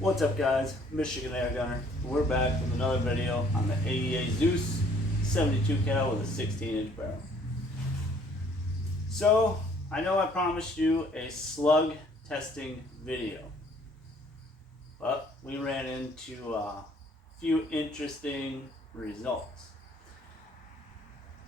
What's up guys, Michigan Air Gunner. We're back with another video on the AEA Zeus 72 cal with a 16-inch barrel. So, I know I promised you a slug testing video, but we ran into a few interesting results.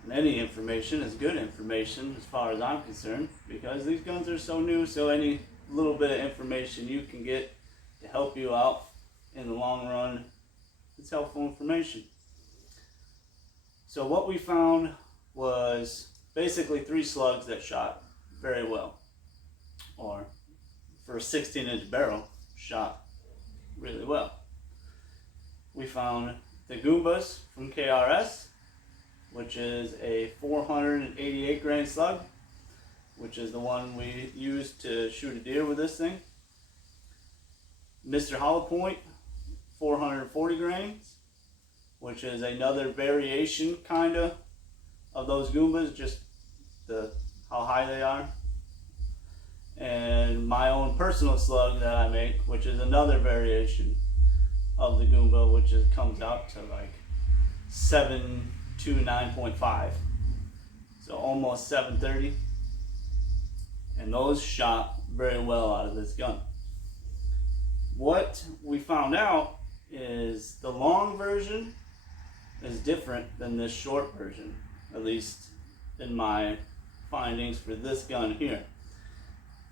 And any information is good information as far as I'm concerned, because these guns are so new, so any little bit of information you can get to help you out in the long run, it's helpful information. So what we found was basically 3 slugs that shot very well, or for a 16-inch barrel, shot really well. We found the Goombas from KRS, which is a 488 grain slug, which is the one we used to shoot a deer with this thing. Mr. Hollow Point, 440 grains, which is another variation kinda of those Goombas, just how high they are. And my own personal slug that I make, which is another variation of the Goomba, which comes out to like 7 to 9.5, so almost 730. And those shot very well out of this gun. What we found out is the long version is different than this short version, at least in my findings for this gun here.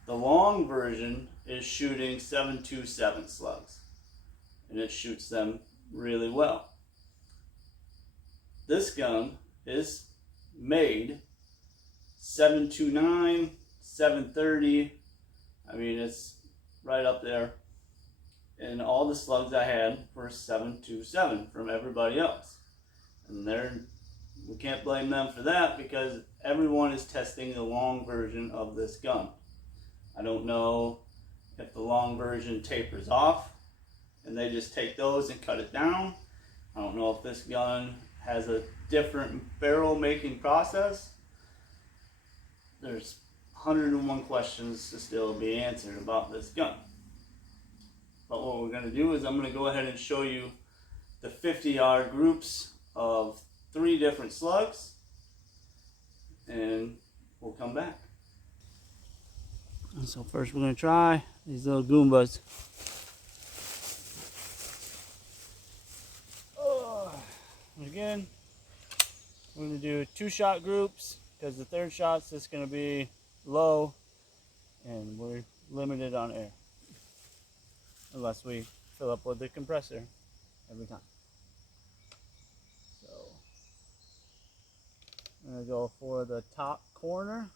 The long version is shooting 727 slugs, and it shoots them really well. This gun is made 729, 730. I mean, it's right up there. And all the slugs I had were 727 from everybody else. And we can't blame them for that, because everyone is testing the long version of this gun. I don't know if the long version tapers off and they just take those and cut it down. I don't know if this gun has a different barrel making process. There's 101 questions to still be answered about this gun. But what we're going to do is I'm going to go ahead and show you the 50-yard groups of 3 different slugs, and we'll come back. So first we're going to try these little Goombas. Again, we're going to do 2-shot groups, because the 3rd shot's just going to be low, and we're limited on air, unless we fill up with the compressor every time. So I'm going to go for the top corner.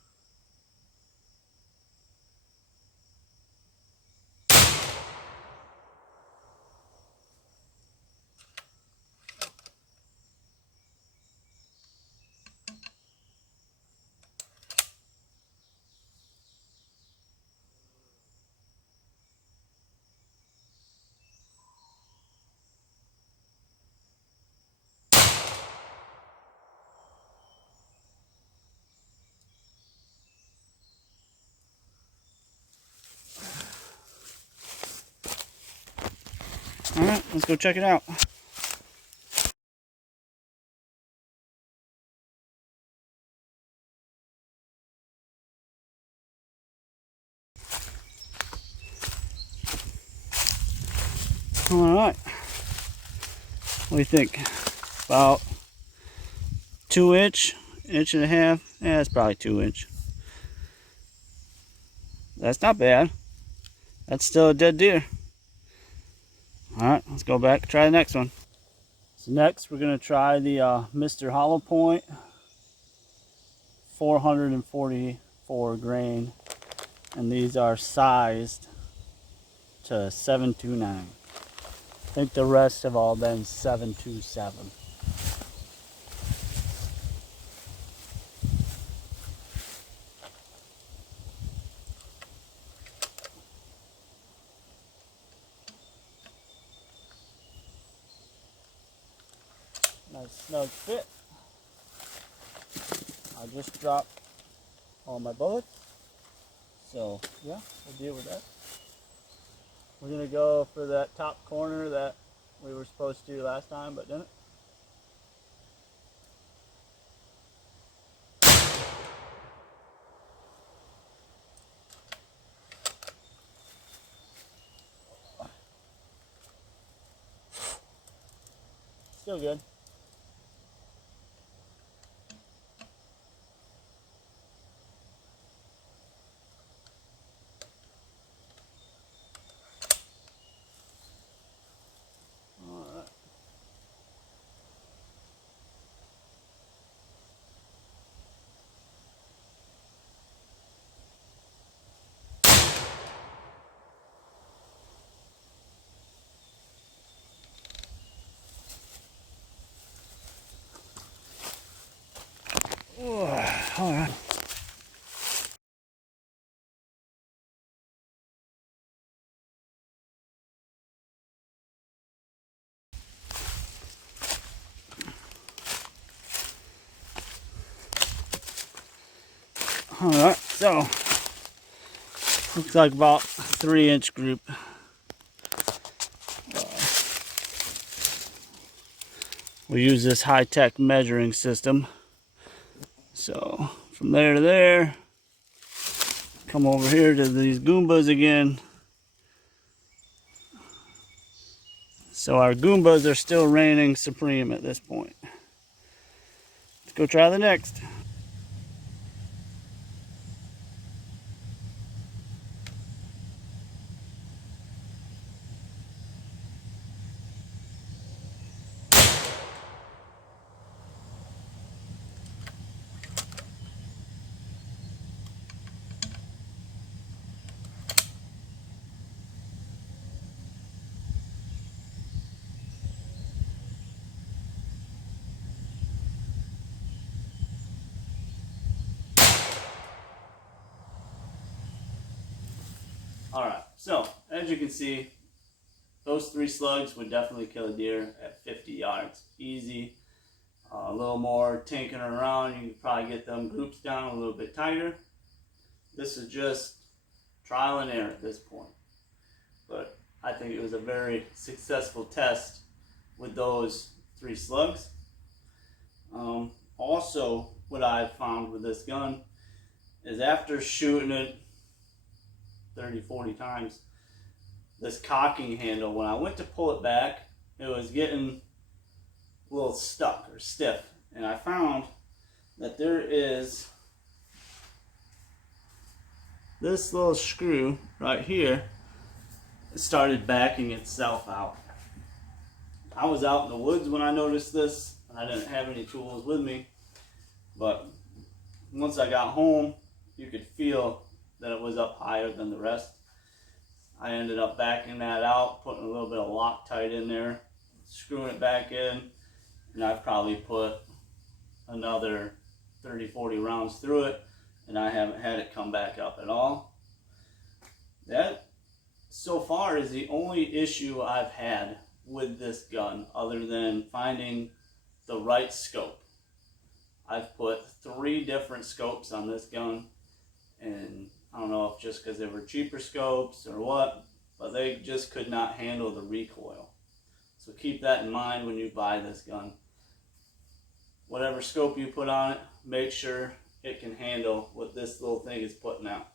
Alright, let's go check it out. Alright, what do you think? About 2-inch, 1.5 inches? Yeah, it's probably 2-inch. That's not bad. That's still a dead deer. Alright, let's go back, try the next one. So next we're going to try the Mr. Hollow Point 444 grain, and these are sized to 729. I think the rest have all been 727. Nice snug fit. I just dropped all my bullets, so yeah, we'll deal with that. We're gonna go for that top corner that we were supposed to last time, but didn't. Still good. Alright. Alright. Alright, so looks like about 3-inch group. We use this high-tech measuring system. So from there to there, come over here to these Goombas again. So our Goombas are still reigning supreme at this point. Let's go try the next. Alright, so as you can see, those 3 slugs would definitely kill a deer at 50 yards. Easy. A little more tinkering around, you can probably get them groups down a little bit tighter. This is just trial and error at this point. But I think it was a very successful test with those 3 slugs. Also, what I've found with this gun is after shooting it 30-40 times, this cocking handle, when I went to pull it back, it was getting a little stuck or stiff, and I found that there is this little screw right here. It started backing itself out. I was out in the woods when I noticed this. I didn't have any tools with me, but once I got home, you could feel that it was up higher than the rest. I ended up backing that out, putting a little bit of Loctite in there, screwing it back in, and I've probably put another 30-40 rounds through it, and I haven't had it come back up at all. That so far is the only issue I've had with this gun, other than finding the right scope. I've put 3 different scopes on this gun, and I don't know if just because they were cheaper scopes or what, but they just could not handle the recoil. So keep that in mind when you buy this gun. Whatever scope you put on it, make sure it can handle what this little thing is putting out.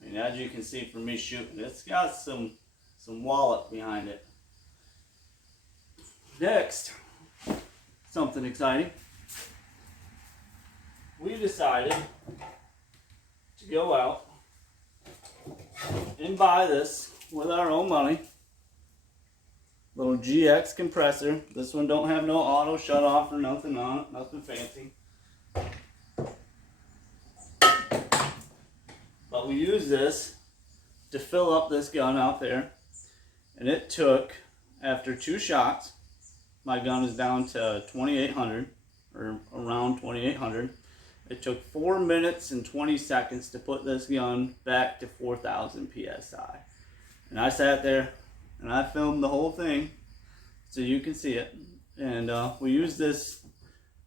I mean, as you can see from me shooting, it's got some wallop behind it. Next, something exciting. We decided to go out and buy this with our own money. Little GX compressor. This one don't have no auto shut off or nothing on it, nothing fancy. But we use this to fill up this gun out there, and it took, after 2 shots, my gun is down to 2800 or around 2800. It took 4 minutes and 20 seconds to put this gun back to 4,000 PSI. And I sat there and I filmed the whole thing so you can see it. And we used this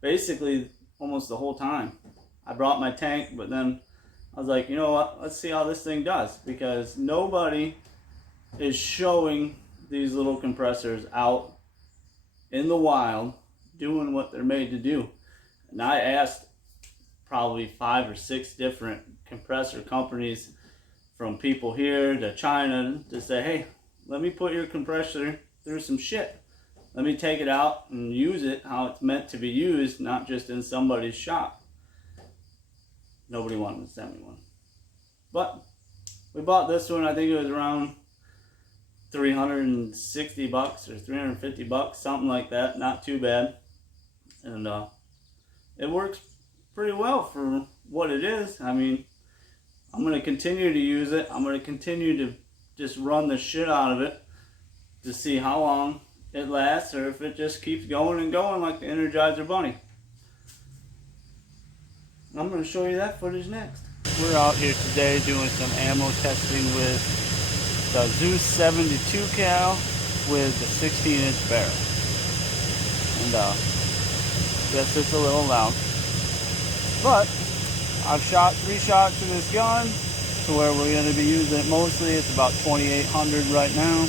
basically almost the whole time. I brought my tank, but then I was like, you know what, let's see how this thing does. Because nobody is showing these little compressors out in the wild doing what they're made to do. And I asked probably 5 or 6 different compressor companies, from people here to China, to say, hey, let me put your compressor through some shit. Let me take it out and use it how it's meant to be used, not just in somebody's shop. Nobody wanted to send me one. But we bought this one, I think it was around $360 or $350, something like that. Not too bad. And it works pretty well for what it is. I mean, I'm going to continue to use it. I'm going to continue to just run the shit out of it to see how long it lasts, or if it just keeps going and going like the Energizer Bunny. I'm going to show you that footage next. We're out here today doing some ammo testing with the Zeus 72 cal with the 16-inch barrel. And guess it's a little loud. But I've shot 3 shots of this gun to where we're going to be using it mostly. It's about 2800 right now.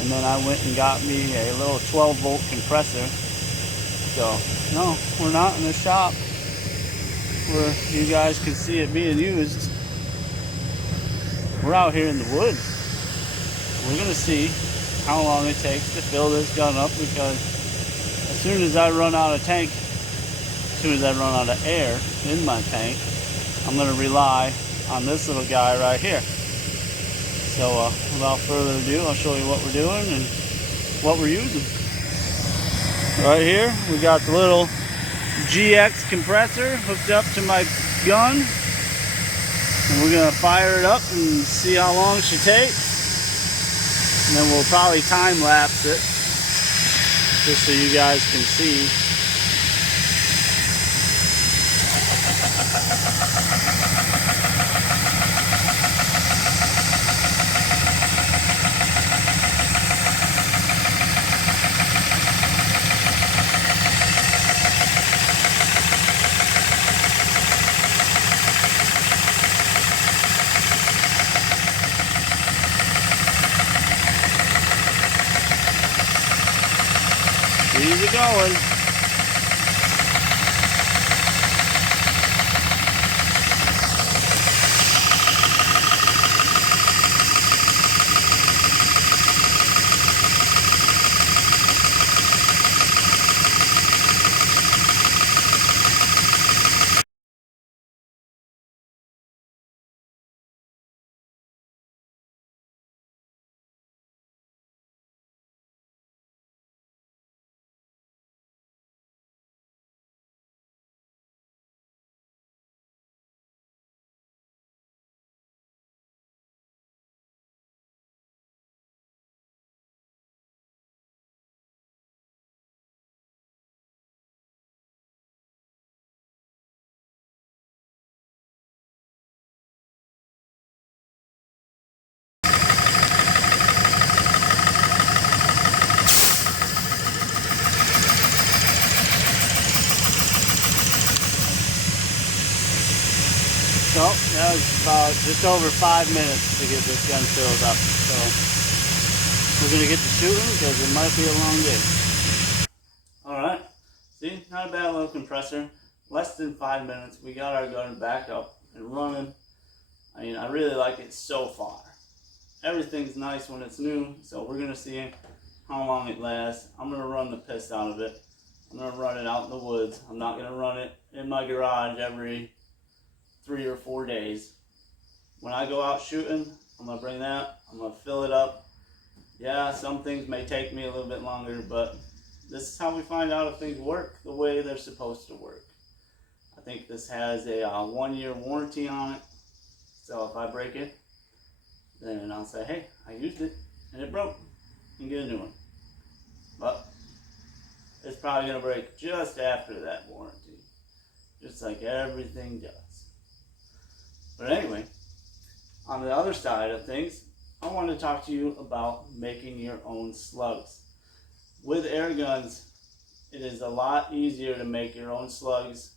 And then I went and got me a little 12-volt compressor. So, no, we're not in the shop where you guys can see it being used. We're out here in the woods. We're going to see how long it takes to fill this gun up, because as soon as I run out of tank, as soon as I run out of air in my tank, I'm going to rely on this little guy right here. So without further ado, I'll show you what we're doing and what we're using. Right here, we got the little GX compressor hooked up to my gun. And we're going to fire it up and see how long she takes. And then we'll probably time lapse it just so you guys can see. Easy going. So that was about just over 5 minutes to get this gun filled up. So we're going to get to shooting because it might be a long day. Alright, see, not a bad little compressor. Less than 5 minutes, we got our gun back up and running. I mean, I really like it so far. Everything's nice when it's new, so we're going to see how long it lasts. I'm going to run the piss out of it. I'm going to run it out in the woods. I'm not going to run it in my garage every 3 or 4 days. When I go out shooting, I'm going to bring that, I'm going to fill it up. Yeah, some things may take me a little bit longer, but this is how we find out if things work the way they're supposed to work. I think this has a 1-year warranty on it, so if I break it, then I'll say, hey, I used it and it broke, and get a new one. But it's probably going to break just after that warranty, just like everything does. But anyway, on the other side of things, I want to talk to you about making your own slugs. With air guns, it is a lot easier to make your own slugs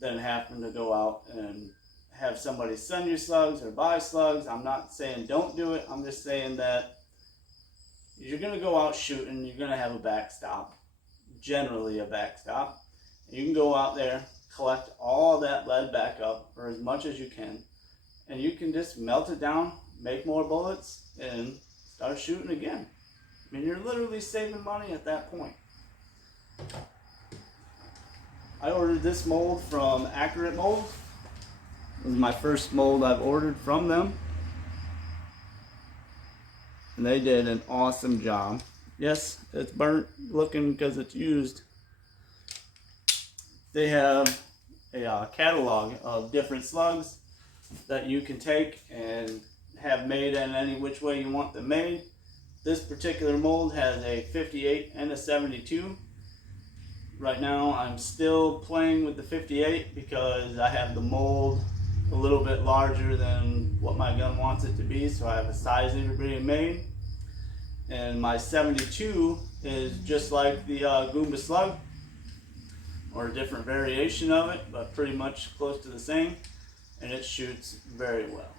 than having to go out and have somebody send you slugs or buy slugs. I'm not saying don't do it. I'm just saying that you're going to go out shooting. You're going to have a backstop, generally a backstop. You can go out there, collect all that lead back up, or as much as you can, and you can just melt it down, make more bullets, and start shooting again. I mean, you're literally saving money at that point. I ordered this mold from Accurate Mold. This is my first mold I've ordered from them. And they did an awesome job. Yes, it's burnt looking because it's used. They have a catalog of different slugs that you can take and have made in any which way you want them made. This particular mold has a 58 and a 72. Right now I'm still playing with the 58 because I have the mold a little bit larger than what my gun wants it to be, so I have a size integrated made. And my 72 is just like the Goomba slug, or a different variation of it, but pretty much close to the same, and it shoots very well.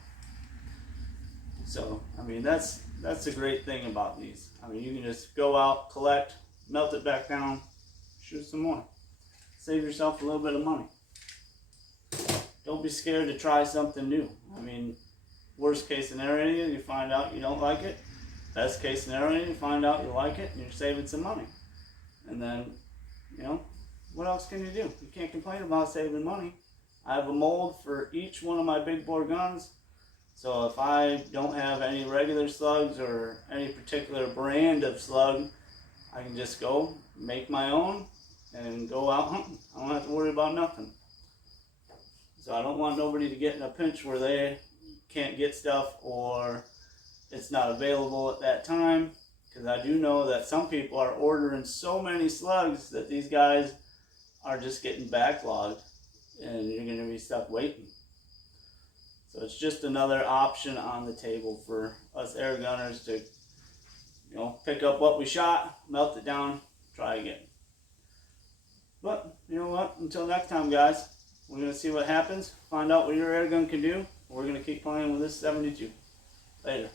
So, I mean, that's the great thing about these. I mean, you can just go out, collect, melt it back down, shoot some more. Save yourself a little bit of money. Don't be scared to try something new. I mean, worst case scenario, you find out you don't like it. Best case scenario, you find out you like it and you're saving some money. And then, you know, what else can you do? You can't complain about saving money. I have a mold for each one of my big bore guns. So if I don't have any regular slugs or any particular brand of slug, I can just go make my own and go out hunting. I don't have to worry about nothing. So I don't want nobody to get in a pinch where they can't get stuff or it's not available at that time, because I do know that some people are ordering so many slugs that these guys are just getting backlogged and you're going to be stuck waiting. So it's just another option on the table for us air gunners to, you know, pick up what we shot, melt it down, try again. But you know what, until next time guys, we're going to see what happens, find out what your air gun can do. We're going to keep playing with this 72. Later.